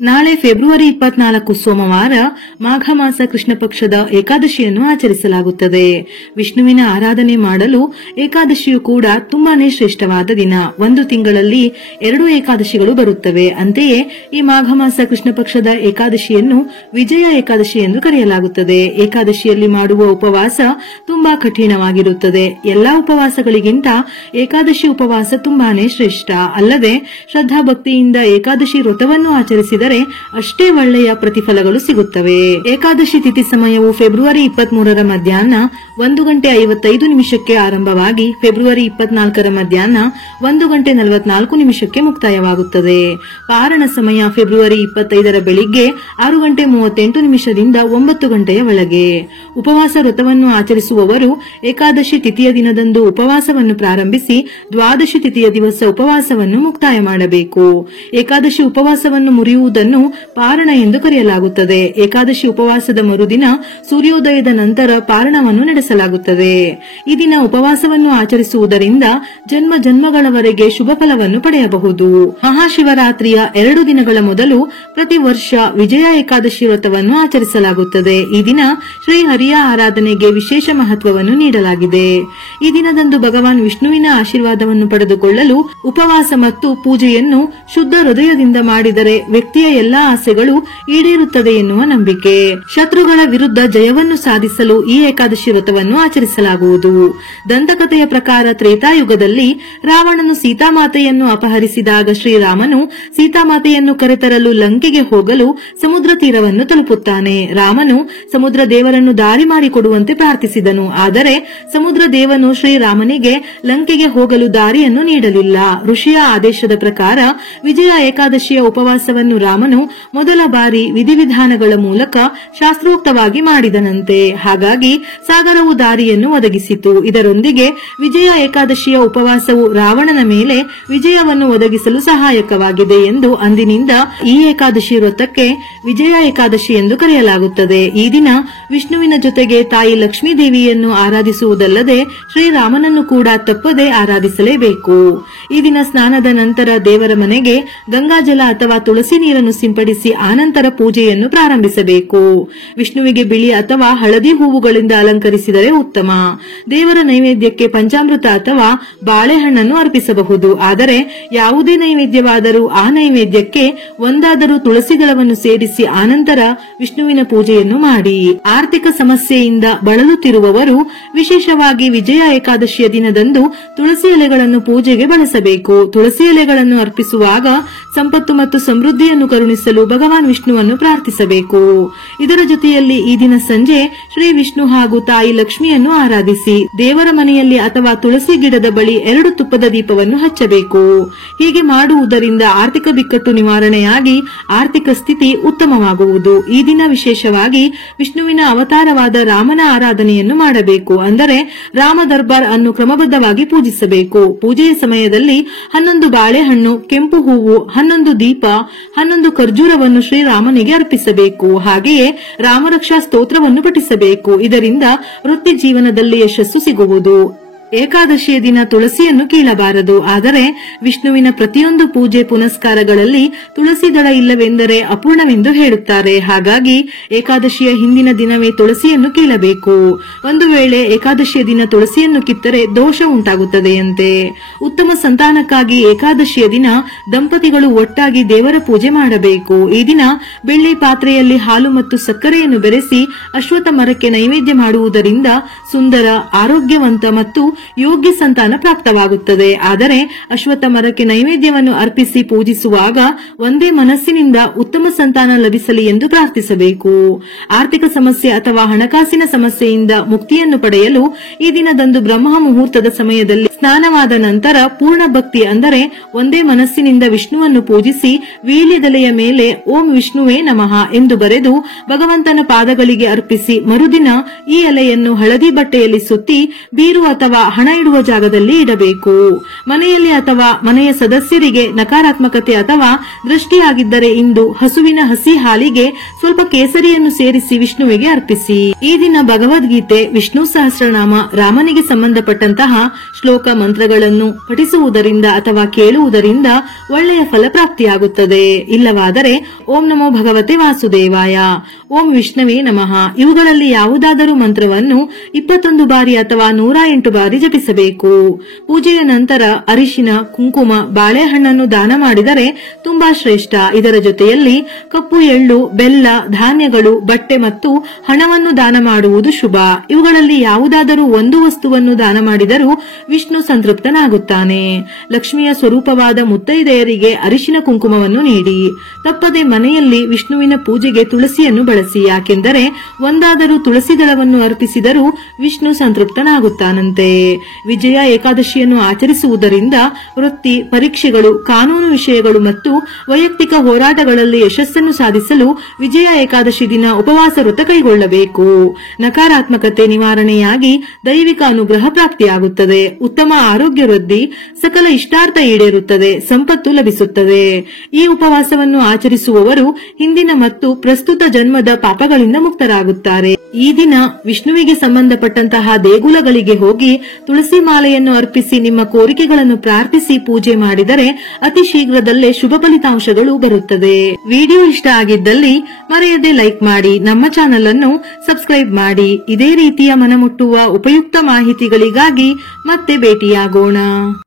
ನಾಳೆ ಫೆಬ್ರವರಿ 24 ಸೋಮವಾರ ಮಾಘ ಮಾಸ ಕೃಷ್ಣ ಪಕ್ಷದ ಏಕಾದಶಿಯನ್ನು ಆಚರಿಸಲಾಗುತ್ತದೆ. ವಿಷ್ಣುವಿನ ಆರಾಧನೆ ಮಾಡಲು ಏಕಾದಶಿಯು ಕೂಡ ತುಂಬಾನೇ ಶ್ರೇಷ್ಠವಾದ ದಿನ. ಒಂದು ತಿಂಗಳಲ್ಲಿ 2 ಏಕಾದಶಿಗಳು ಬರುತ್ತವೆ. ಅಂತೆಯೇ ಈ ಮಾಘ ಮಾಸ ಕೃಷ್ಣ ಪಕ್ಷದ ಏಕಾದಶಿಯನ್ನು ವಿಜಯ ಏಕಾದಶಿ ಎಂದು ಕರೆಯಲಾಗುತ್ತದೆ. ಏಕಾದಶಿಯಲ್ಲಿ ಮಾಡುವ ಉಪವಾಸ ತುಂಬಾ ಕಠಿಣವಾಗಿರುತ್ತದೆ. ಎಲ್ಲಾ ಉಪವಾಸಗಳಿಗಿಂತ ಏಕಾದಶಿ ಉಪವಾಸ ತುಂಬಾನೇ ಶ್ರೇಷ್ಠ. ಅಲ್ಲದೆ ಶ್ರದ್ಧಾ ಭಕ್ತಿಯಿಂದ ಏಕಾದಶಿ ವ್ರತವನ್ನು ಆಚರಿಸಿದರೆ ಅಷ್ಟೇ ಒಳ್ಳೆಯ ಪ್ರತಿಫಲಗಳು ಸಿಗುತ್ತವೆ. ಏಕಾದಶಿ ತಿಥಿ ಸಮಯವು ಫೆಬ್ರವರಿ 23ರ ಮಧ್ಯಾಹ್ನ 1:55 ಆರಂಭವಾಗಿ ಫೆಬ್ರವರಿ 24ರ ಮಧ್ಯಾಹ್ನ 1:44 ಮುಕ್ತಾಯವಾಗುತ್ತದೆ. ಪಾರಣ ಸಮಯ ಫೆಬ್ರವರಿ 25ರ ಬೆಳಿಗ್ಗೆ 6:38ದಿಂದ 9 ಗಂಟೆಯ ಒಳಗೆ. ಉಪವಾಸ ವ್ರತವನ್ನು ಆಚರಿಸುವವರು ಏಕಾದಶಿ ತಿಥಿಯ ದಿನದಂದು ಉಪವಾಸವನ್ನು ಪ್ರಾರಂಭಿಸಿ ದ್ವಾದಶಿ ತಿಥಿಯ ದಿವಸ ಉಪವಾಸವನ್ನು ಮುಕ್ತಾಯ ಮಾಡಬೇಕು. ಏಕಾದಶಿ ಉಪವಾಸವನ್ನು ಮುರಿಯುವುದನ್ನು ಪಾರಣ ಎಂದು ಕರೆಯಲಾಗುತ್ತದೆ. ಏಕಾದಶಿ ಉಪವಾಸದ ಮರುದಿನ ಸೂರ್ಯೋದಯದ ನಂತರ ಪಾರಣವನ್ನು ನಡೆಸಲಾಗುತ್ತದೆ. ಈ ದಿನ ಉಪವಾಸವನ್ನು ಆಚರಿಸುವುದರಿಂದ ಜನ್ಮ ಜನ್ಮಗಳವರೆಗೆ ಶುಭ ಫಲವನ್ನು ಪಡೆಯಬಹುದು. ಮಹಾಶಿವರಾತ್ರಿಯ 2 ದಿನಗಳ ಮೊದಲು ಪ್ರತಿ ವರ್ಷ ವಿಜಯ ಏಕಾದಶಿ ವ್ರತವನ್ನು ಆಚರಿಸಲಾಗುತ್ತದೆ. ಈ ದಿನ ಶ್ರೀ ಹರಿಯ ಆರಾಧನೆಗೆ ವಿಶೇಷ ಮಹತ್ವವನ್ನು ನೀಡಲಾಗಿದೆ. ಈ ದಿನದಂದು ಭಗವಾನ್ ವಿಷ್ಣುವಿನ ಆಶೀರ್ವಾದವನ್ನು ಪಡೆದುಕೊಳ್ಳಲು ಉಪವಾಸ ಮತ್ತು ಪೂಜೆಯನ್ನು ಶುದ್ಧ ಹೃದಯದಿಂದ ಮಾಡಿದರೆ ವ್ಯಕ್ತಿಯ ಎಲ್ಲಾ ಆಸೆಗಳು ಈಡೇರುತ್ತದೆ ಎನ್ನುವ ನಂಬಿಕೆ. ಶತ್ರುಗಳ ವಿರುದ್ಧ ಜಯವನ್ನು ಸಾಧಿಸಲು ಈ ಏಕಾದಶಿ ವ್ರತವನ್ನು ಆಚರಿಸಲಾಗುವುದು. ದಂತಕಥೆಯ ಪ್ರಕಾರ ತ್ರೇತಾಯುಗದಲ್ಲಿ ರಾವಣನು ಸೀತಾಮಾತೆಯನ್ನು ಅಪಹರಿಸಿದಾಗ ಶ್ರೀರಾಮನು ಸೀತಾಮಾತೆಯನ್ನು ಕರೆತರಲು ಲಂಕೆಗೆ ಹೋಗಲು ಸಮುದ್ರ ತೀರವನ್ನು ತಲುಪುತ್ತಾನೆ. ರಾಮನು ಸಮುದ್ರ ದೇವರನ್ನು ದಾರಿ ಮಾಡಿಕೊಡುವಂತೆ ಪ್ರಾರ್ಥಿಸಿದನು. ಆದರೆ ಸಮುದ್ರ ದೇವನು ಶ್ರೀರಾಮನಿಗೆ ಲಂಕೆಗೆ ಹೋಗಲು ದಾರಿಯನ್ನು ನೀಡಲಿಲ್ಲ. ಋಷಿಯ ಆದೇಶದ ಪ್ರಕಾರ ವಿಜಯ ಏಕಾದಶಿಯ ಉಪವಾಸವನ್ನು ರಾಮನು ಮೊದಲ ಬಾರಿ ವಿಧಿವಿಧಾನಗಳ ಮೂಲಕ ಶಾಸ್ತ್ರೋಕ್ತವಾಗಿ ಮಾಡಿದನಂತೆ. ಹಾಗಾಗಿ ಸಾಗರವು ದಾರಿಯನ್ನು ಒದಗಿಸಿತು. ಇದರೊಂದಿಗೆ ವಿಜಯ ಏಕಾದಶಿಯ ಉಪವಾಸವು ರಾವಣನ ಮೇಲೆ ವಿಜಯವನ್ನು ಒದಗಿಸಲು ಸಹಾಯಕವಾಗಿದೆ ಎಂದು ಅಂದಿನಿಂದ ಈ ಏಕಾದಶಿ ವ್ರತಕ್ಕೆ ವಿಜಯ ಏಕಾದಶಿ ಎಂದು ಕರೆಯಲಾಗುತ್ತದೆ. ಈ ದಿನ ವಿಷ್ಣುವಿನ ಜೊತೆಗೆ ತಾಯಿ ಲಕ್ಷ್ಮೀ ದೇವಿಯನ್ನು ಆರಾಧಿಸುವುದಲ್ಲದೆ ಶ್ರೀರಾಮನನ್ನು ಕೂಡ ತಪ್ಪದೆ ಆರಾಧಿಸಲೇಬೇಕು. ಈ ದಿನ ಸ್ನಾನದ ನಂತರ ದೇವರ ಮನೆಗೆ ಗಂಗಾಜಲ ಅಥವಾ ತುಳಸಿ ನೀರನ್ನು ಸಿಂಪಡಿಸಿ ಆನಂತರ ಪೂಜೆಯನ್ನು ಪ್ರಾರಂಭಿಸಬೇಕು. ವಿಷ್ಣುವಿಗೆ ಬಿಳಿ ಅಥವಾ ಹಳದಿ ಹೂವುಗಳಿಂದ ಅಲಂಕರಿಸಿದರೆ ಉತ್ತಮ. ದೇವರ ನೈವೇದ್ಯಕ್ಕೆ ಪಂಚಾಮೃತ ಅಥವಾ ಬಾಳೆಹಣ್ಣನ್ನು ಅರ್ಪಿಸಬಹುದು. ಆದರೆ ಯಾವುದೇ ನೈವೇದ್ಯವಾದರೂ ಆ ನೈವೇದ್ಯಕ್ಕೆ ಒಂದಾದರೂ ತುಳಸಿ ದಳವನ್ನು ಸೇರಿಸಿ ಆನಂತರ ವಿಷ್ಣುವಿನ ಪೂಜೆಯನ್ನು ಮಾಡಿ. ಆರ್ಥಿಕ ಸಮಸ್ಯೆಯಿಂದ ಬಳಲುತ್ತಿರುವವರು ವಿಶೇಷವಾಗಿ ವಿಜಯ ಏಕಾದಶಿಯ ದಿನದಂದು ತುಳಸಿ ಎಲೆಗಳನ್ನು ಪೂಜೆಗೆ ಬಳಸಬೇಕು. ತುಳಸಿ ಎಲೆಗಳನ್ನು ಅರ್ಪಿಸುವಾಗ ಸಂಪತ್ತು ಮತ್ತು ಸಮೃದ್ಧಿಯನ್ನು ಕರುಣಿಸಲು ಭಗವಾನ್ ವಿಷ್ಣುವನ್ನು ಪ್ರಾರ್ಥಿಸಬೇಕು. ಇದರ ಜೊತೆಯಲ್ಲಿ ಈ ದಿನ ಸಂಜೆ ಶ್ರೀ ವಿಷ್ಣು ಹಾಗೂ ತಾಯಿ ಲಕ್ಷ್ಮಿಯನ್ನು ಆರಾಧಿಸಿ ದೇವರ ಮನೆಯಲ್ಲಿ ಅಥವಾ ತುಳಸಿ ಗಿಡದ ಬಳಿ 2 ತುಪ್ಪದ ದೀಪವನ್ನು ಹಚ್ಚಬೇಕು. ಹೀಗೆ ಮಾಡುವುದರಿಂದ ಆರ್ಥಿಕ ಬಿಕ್ಕಟ್ಟು ನಿವಾರಣೆಯಾಗಿ ಆರ್ಥಿಕ ಸ್ಥಿತಿ ಉತ್ತಮವಾಗುವುದು. ಈ ದಿನ ವಿಶೇಷವಾಗಿ ವಿಷ್ಣುವಿನ ಅವತಾರವಾದ ರಾಮನ ಆರಾಧನೆಯನ್ನು ಮಾಡಬೇಕು. ಅಂದರೆ ರಾಮ ದರ್ಬಾರ್ ಅನ್ನು ಕ್ರಮಬದ್ಧವಾಗಿ ಪೂಜಿಸಬೇಕು. ಪೂಜೆಯ ಸಮಯದಲ್ಲಿ 11 ಬಾಳೆಹಣ್ಣು, ಕೆಂಪು ಹೂವು, 11 ದೀಪ, 11 ಖರ್ಜೂರವನ್ನು ಶ್ರೀರಾಮನಿಗೆ ಅರ್ಪಿಸಬೇಕು. ಹಾಗೆಯೇ ರಾಮರಕ್ಷಾ ಸ್ತೋತ್ರವನ್ನು ಪಠಿಸಬೇಕು. ಇದರಿಂದ ವೃತ್ತಿ ಜೀವನದಲ್ಲಿ ಯಶಸ್ಸು ಸಿಗುವುದು. ಏಕಾದಶಿಯ ದಿನ ತುಳಸಿಯನ್ನು ಕೀಳಬಾರದು. ಆದರೆ ವಿಷ್ಣುವಿನ ಪ್ರತಿಯೊಂದು ಪೂಜೆ ಪುನಸ್ಕಾರಗಳಲ್ಲಿ ತುಳಸಿ ದಳ ಇಲ್ಲವೆಂದರೆ ಅಪೂರ್ಣವೆಂದು ಹೇಳುತ್ತಾರೆ. ಹಾಗಾಗಿ ಏಕಾದಶಿಯ ಹಿಂದಿನ ದಿನವೇ ತುಳಸಿಯನ್ನು ಕೀಳಬೇಕು. ಒಂದು ವೇಳೆ ಏಕಾದಶಿಯ ದಿನ ತುಳಸಿಯನ್ನು ಕಿತ್ತರೆ ದೋಷ ಉಂಟಾಗುತ್ತದೆಯಂತೆ. ಉತ್ತಮ ಸಂತಾನಕ್ಕಾಗಿ ಏಕಾದಶಿಯ ದಿನ ದಂಪತಿಗಳು ಒಟ್ಟಾಗಿ ದೇವರ ಪೂಜೆ ಮಾಡಬೇಕು. ಈ ದಿನ ಬೆಳ್ಳಿ ಪಾತ್ರೆಯಲ್ಲಿ ಹಾಲು ಮತ್ತು ಸಕ್ಕರೆಯನ್ನು ಬೆರೆಸಿ ಅಶ್ವತ್ಥ ಮರಕ್ಕೆ ನೈವೇದ್ಯ ಮಾಡುವುದರಿಂದ ಸುಂದರ, ಆರೋಗ್ಯವಂತ ಮತ್ತು ಯೋಗ್ಯ ಸಂತಾನ ಪ್ರಾಪ್ತವಾಗುತ್ತದೆ. ಆದರೆ ಅಶ್ವತ್ಥ ಮರಕ್ಕೆ ನೈವೇದ್ಯವನ್ನು ಅರ್ಪಿಸಿ ಪೂಜಿಸುವಾಗ ಒಂದೇ ಮನಸ್ಸಿನಿಂದ ಉತ್ತಮ ಸಂತಾನ ಲಭಿಸಲಿ ಎಂದು ಪ್ರಾರ್ಥಿಸಬೇಕು. ಆರ್ಥಿಕ ಸಮಸ್ಯೆ ಅಥವಾ ಹಣಕಾಸಿನ ಸಮಸ್ಯೆಯಿಂದ ಮುಕ್ತಿಯನ್ನು ಪಡೆಯಲು ಈ ದಿನದಂದು ಬ್ರಹ್ಮ ಮುಹೂರ್ತದ ಸಮಯದಲ್ಲಿ ಸ್ನಾನವಾದ ನಂತರ ಪೂರ್ಣ ಭಕ್ತಿ ಅಂದರೆ ಒಂದೇ ಮನಸ್ಸಿನಿಂದ ವಿಷ್ಣುವನ್ನು ಪೂಜಿಸಿ ವೀಳ್ಯದೆಲೆಯ ಮೇಲೆ ಓಂ ವಿಷ್ಣುವೇ ನಮಃ ಎಂದು ಬರೆದು ಭಗವಂತನ ಪಾದಗಳಿಗೆ ಅರ್ಪಿಸಿ ಮರುದಿನ ಈ ಎಲೆಯನ್ನು ಹಳದಿ ಬಟ್ಟೆಯಲ್ಲಿ ಸುತ್ತಿ ಬೀರು ಅಥವಾ ಹಣ ಇಡುವ ಜಾಗದಲ್ಲಿ ಇಡಬೇಕು. ಮನೆಯಲ್ಲಿ ಅಥವಾ ಮನೆಯ ಸದಸ್ಯರಿಗೆ ನಕಾರಾತ್ಮಕತೆ ಅಥವಾ ದೃಷ್ಟಿಯಾಗಿದ್ದರೆ ಇಂದು ಹಸುವಿನ ಹಸಿ ಹಾಲಿಗೆ ಸ್ವಲ್ಪ ಕೇಸರಿಯನ್ನು ಸೇರಿಸಿ ವಿಷ್ಣುವಿಗೆ ಅರ್ಪಿಸಿ. ಈ ದಿನ ಭಗವದ್ಗೀತೆ, ವಿಷ್ಣು ಸಹಸ್ರನಾಮ, ರಾಮನಿಗೆ ಸಂಬಂಧಪಟ್ಟಂತಹ ಶ್ಲೋಕ ಮಂತ್ರಗಳನ್ನು ಪಠಿಸುವುದರಿಂದ ಅಥವಾ ಕೇಳುವುದರಿಂದ ಒಳ್ಳೆಯ ಫಲಪ್ರಾಪ್ತಿಯಾಗುತ್ತದೆ. ಇಲ್ಲವಾದರೆ ಓಂ ನಮೋ ಭಗವತೆ ವಾಸುದೇವಾಯ, ಓಂ ವಿಷ್ಣವೇ ನಮಃ ಇವುಗಳಲ್ಲಿ ಯಾವುದಾದರೂ ಮಂತ್ರವನ್ನು 21 ಬಾರಿ ಅಥವಾ 108 ಬಾರಿ ಜಪಿಸಬೇಕು. ಪೂಜೆಯ ನಂತರ ಅರಿಶಿನ, ಕುಂಕುಮ, ಬಾಳೆಹಣ್ಣನ್ನು ದಾನ ಮಾಡಿದರೆ ತುಂಬಾ ಶ್ರೇಷ್ಠ. ಇದರ ಜೊತೆಯಲ್ಲಿ ಕಪ್ಪು ಎಳ್ಳು, ಬೆಲ್ಲ, ಧಾನ್ಯಗಳು, ಬಟ್ಟೆ ಮತ್ತು ಹಣವನ್ನು ದಾನ ಮಾಡುವುದು ಶುಭ. ಇವುಗಳಲ್ಲಿ ಯಾವುದಾದರೂ ಒಂದು ವಸ್ತುವನ್ನು ದಾನ ಮಾಡಿದರೂ ವಿಷ್ಣು ಸಂತೃಪ್ತನಾಗುತ್ತಾನೆ. ಲಕ್ಷ್ಮಿಯ ಸ್ವರೂಪವಾದ ಮುತ್ತೈದೆಯರಿಗೆ ಅರಿಶಿನ ಕುಂಕುಮವನ್ನು ನೀಡಿ. ತಪ್ಪದೆ ಮನೆಯಲ್ಲಿ ವಿಷ್ಣುವಿನ ಪೂಜೆಗೆ ತುಳಸಿಯನ್ನು ಬಳಸಿ. ಯಾಕೆಂದರೆ ಒಂದಾದರೂ ತುಳಸಿ ದಳವನ್ನು ಅರ್ಪಿಸಿದರೂ ವಿಷ್ಣು ಸಂತೃಪ್ತನಾಗುತ್ತಾನಂತೆ. ವಿಜಯ ಏಕಾದಶಿಯನ್ನು ಆಚರಿಸುವುದರಿಂದ ವೃತ್ತಿ, ಪರೀಕ್ಷೆಗಳು, ಕಾನೂನು ವಿಷಯಗಳು ಮತ್ತು ವೈಯಕ್ತಿಕ ಹೋರಾಟಗಳಲ್ಲಿ ಯಶಸ್ಸನ್ನು ಸಾಧಿಸಲು ವಿಜಯ ಏಕಾದಶಿ ದಿನ ಉಪವಾಸ ವ್ರತ ಕೈಗೊಳ್ಳಬೇಕು. ನಕಾರಾತ್ಮಕತೆ ನಿವಾರಣೆಯಾಗಿ ದೈವಿಕ ಅನುಗ್ರಹ ಪ್ರಾಪ್ತಿಯಾಗುತ್ತದೆ. ಉತ್ತಮ ಆರೋಗ್ಯ ವೃದ್ಧಿ, ಸಕಲ ಇಷ್ಟಾರ್ಥ ಈಡೇರುತ್ತದೆ, ಸಂಪತ್ತು ಲಭಿಸುತ್ತದೆ. ಈ ಉಪವಾಸವನ್ನು ಆಚರಿಸುವವರು ಹಿಂದಿನ ಮತ್ತು ಪ್ರಸ್ತುತ ಜನ್ಮದ ಪಾಪಗಳಿಂದ ಮುಕ್ತರಾಗುತ್ತಾರೆ. ಈ ದಿನ ವಿಷ್ಣುವಿಗೆ ಸಂಬಂಧಪಟ್ಟಂತಹ ದೇಗುಲಗಳಿಗೆ ಹೋಗಿ ತುಳಸಿ ಮಾಲೆಯನ್ನು ಅರ್ಪಿಸಿ ನಿಮ್ಮ ಕೋರಿಕೆಗಳನ್ನು ಪ್ರಾರ್ಥಿಸಿ ಪೂಜೆ ಮಾಡಿದರೆ ಅತಿ ಶೀಘ್ರದಲ್ಲೇ ಶುಭ ಫಲಿತಾಂಶಗಳು ಬರುತ್ತದೆ. ವಿಡಿಯೋ ಇಷ್ಟ ಆಗಿದ್ದಲ್ಲಿ ಮರೆಯದೆ ಲೈಕ್ ಮಾಡಿ, ನಮ್ಮ ಚಾನೆಲ್ ಅನ್ನು ಸಬ್ಸ್ಕ್ರೈಬ್ ಮಾಡಿ. ಇದೇ ರೀತಿಯ ಮನಮುಟ್ಟುವ ಉಪಯುಕ್ತ ಮಾಹಿತಿಗಳಿಗಾಗಿ ಮತ್ತೆ ಭೇಟಿಯಾಗೋಣ.